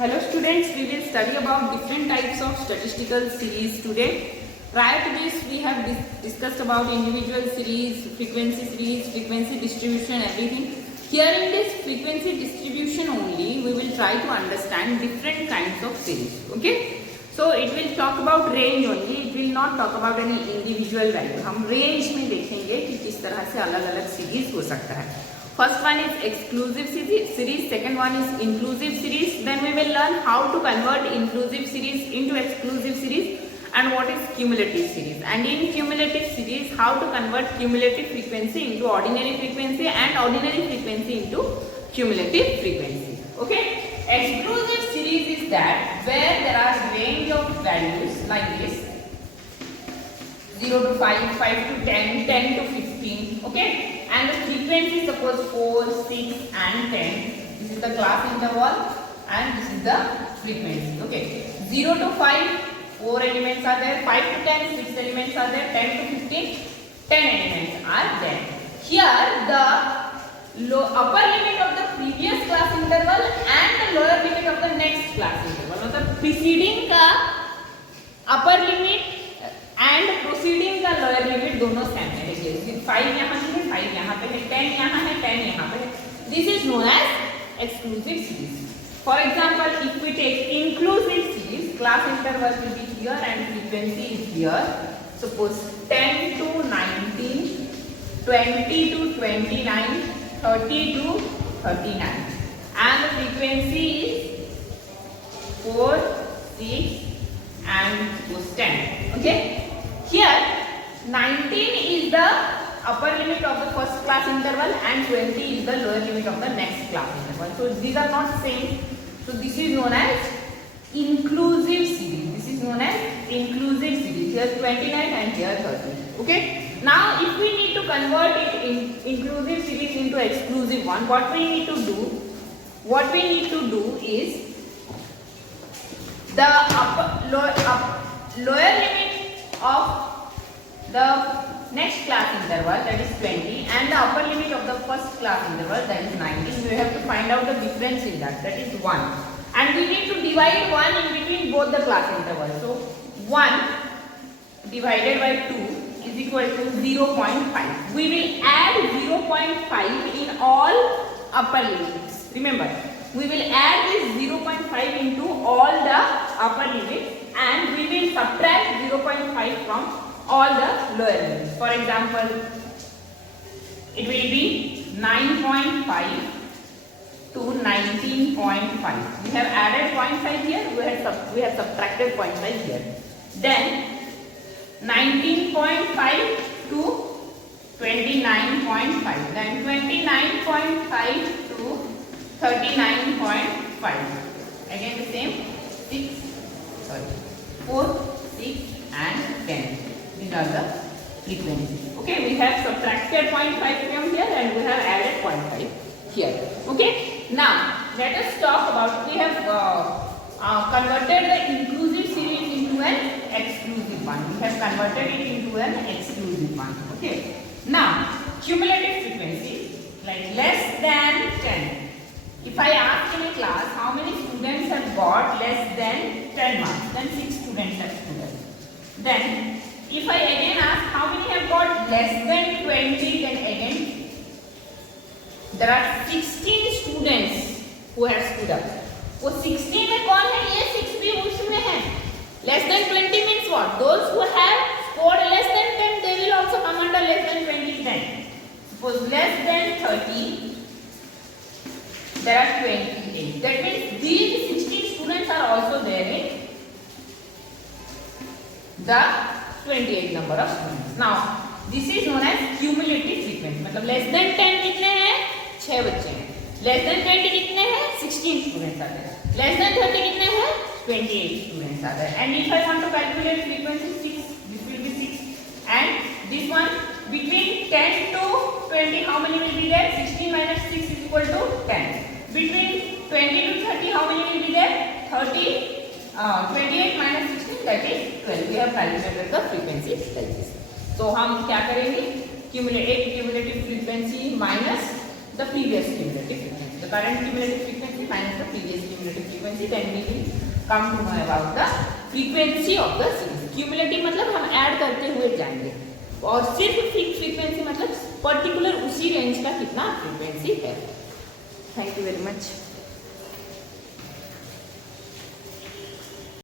Hello students, we will study about different types of statistical series today. Prior to this, we have discussed about individual series, frequency distribution, everything. Here in this frequency distribution only, we will try to understand different kinds of series. Okay? So it will talk about range only. It will not talk about any individual value. हम range में देखेंगे कि किस तरह से अलग-अलग series हो सकता है. First one is exclusive series, second one is inclusive series. Then we will learn how to convert inclusive series into exclusive series and what is cumulative series. And in cumulative series, how to convert cumulative frequency into ordinary frequency and ordinary frequency into cumulative frequency. Okay? Exclusive series is that where there are range of values like this. 0 to 5, 5 to 10, 10 to 15, okay? And the frequency suppose 4, 6 and 10. This is the class interval and this is the frequency, okay? 0 to 5, 4 elements are there, 5 to 10, 6 elements are there, 10 to 15, 10 elements are there. Here the upper limit of the previous class interval and the lower limit of the next class interval. मतलब preceding का upper limit and proceeding का lower limit दोनों same है. देखिए 5 यहाँ है, 5 यहाँ पे है, 10 यहाँ है, 10 यहाँ पे है. This is known as exclusive series. For example if we take inclusive series, class interval will be here and frequency is here. Suppose 10 to 19, 20 to 29, 30 to 39 and the frequency is 4, 6 and suppose 10. Okay? Here 19 is the upper limit of the first class interval and 20 is the lower limit of the next class interval. So these are not same. So this is known as inclusive series. This is known as inclusive series. Here 29 and here 30. Okay? Now if we need to convert it in inclusive series into exclusive one, what we need to do? What we need to do is the lower limit of the next class interval, that is 20, and the upper limit of the first class interval, that is 19. We have to find out the difference in that is 1. And we need to divide 1 in between both the class intervals. So 1 divided by 2 is equal to 0.5. We will add 0.5 in all upper limits. Remember, we will add this 0.5 into all the upper limits and we will subtract 0.5 from all the lower limits. For example, it will be 9.5 to 19.5. We have added 0.5 here, we have subtracted 0.5 here. Then 19.5 to 29.5. Then 29.5 to 39.5. Again the same 4, 6 and 10. These are the frequencies. Okay, we have subtracted 0.5 from here and we have added 0.5 here. Okay, now let us talk about, we have converted the inclusive series into an exclusive one. We have converted it into an exclusive one. Okay, now cumulative frequency, like less than 10. If I ask in a class how many students have got less than 10 marks, then 6 students have students. Then if I again ask how many have got less than 20, then again there are 16 students who have stood up. वो 16 में कौन है? ये 6 भी उसमें है. Less than 20 means what? Those who have scored less than 10, they will also come under less than 20 then. Suppose less than 30. There are 28. That means these 16 students are also there in the 28 number of students. Now, this is known as cumulative frequency. मतलब less than 10 कितने हैं? 6 बच्चे हैं. Less than 20 कितने हैं? 16 students are there. Less than 30 कितने हैं? 28 students are there. And if I want to calculate frequency 6, this will be 6. And this one between 10 to 20, how many will be there? 16 minus 6 is equal to 10. Between 20 to 30, how many will be there? 28 minus 16, that is 12. We have calculated the frequency like this. So हम क्या करेंगे? Cumulative frequency minus the previous cumulative frequency. The current cumulative frequency minus the previous cumulative frequency. frequency, then we will come to know about the frequency of the series. Cumulative मतलब हम add करते हुए जाएंगे, और सिर्फ fix frequency मतलब particular उसी range का कितना फ्रीक्वेंसी है. Thank you very much.